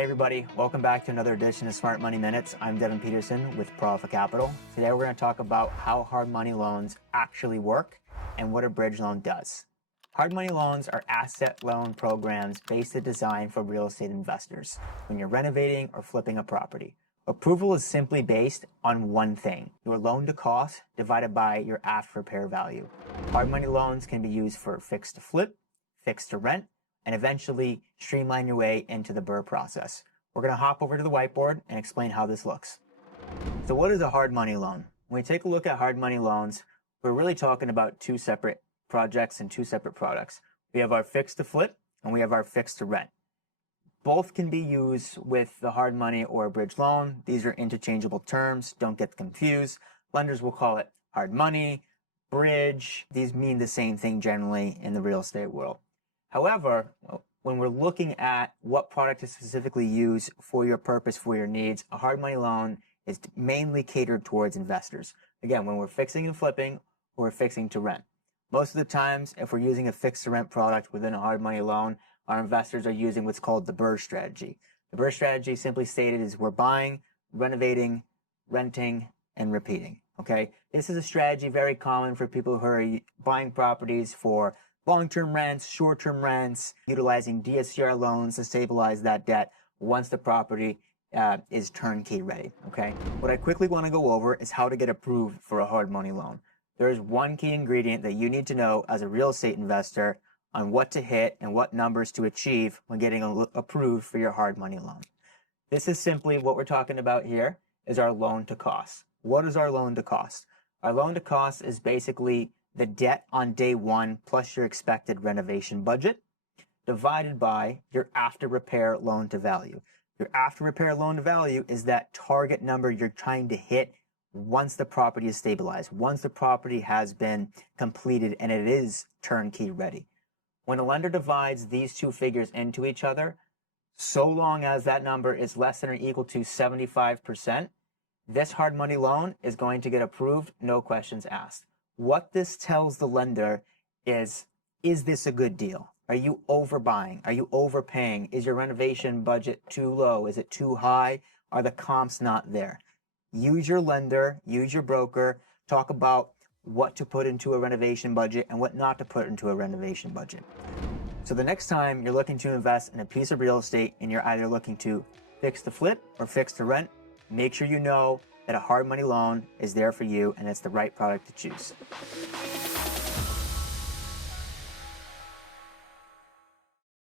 Hey everybody, welcome back to another edition of Smart Money Minutes. I'm Devin Peterson with ProAlpha Capital. Today we're going to talk about how hard money loans actually work and what a bridge loan does. Hard money loans are asset loan programs based and designed for real estate investors when you're renovating or flipping a property. Approval is simply based on one thing, your loan to cost divided by your after repair value. Hard money loans can be used for fixed to flip, fixed to rent, and eventually streamline your way into the BRRRR process. We're going to hop over to the whiteboard and explain how this looks. So what is a hard money loan? When we take a look at hard money loans, we're really talking about two separate projects and two separate products. We have our fixed to flip and we have our fixed to rent. Both can be used with the hard money or a bridge loan. These are interchangeable terms. Don't get confused. Lenders will call it hard money, bridge. These mean the same thing generally in the real estate world. However, when we're looking at what product is specifically used for your purpose, for your needs, a hard money loan is mainly catered towards investors. Again, when we're fixing and flipping, or we're fixing to rent. Most of the times, if we're using a fixed to rent product within a hard money loan, our investors are using what's called the BRRRR strategy. The BRRRR strategy, simply stated, is we're buying, renovating, renting, and repeating. Okay, this is a strategy very common for people who are buying properties for long-term rents, short-term rents, utilizing DSCR loans to stabilize that debt once the property is turnkey ready, okay? What I quickly want to go over is how to get approved for a hard money loan. There is one key ingredient that you need to know as a real estate investor on what to hit and what numbers to achieve when getting approved for your hard money loan. This is simply what we're talking about here is our loan to cost. What is our loan to cost? Our loan to cost is basically the debt on day one plus your expected renovation budget divided by your after repair loan to value. Your after repair loan to value is that target number you're trying to hit once the property is stabilized, once the property has been completed and it is turnkey ready. When a lender divides these two figures into each other, so long as that number is less than or equal to 75%, this hard money loan is going to get approved, no questions asked. What this tells the lender is this a good deal? Are you overbuying? Are you overpaying? Is your renovation budget too low? Is it too high? Are the comps not there? Use your lender, use your broker, talk about what to put into a renovation budget and what not to put into a renovation budget. So the next time you're looking to invest in a piece of real estate and you're either looking to fix to flip or fix to rent, make sure you know that a hard money loan is there for you and it's the right product to choose.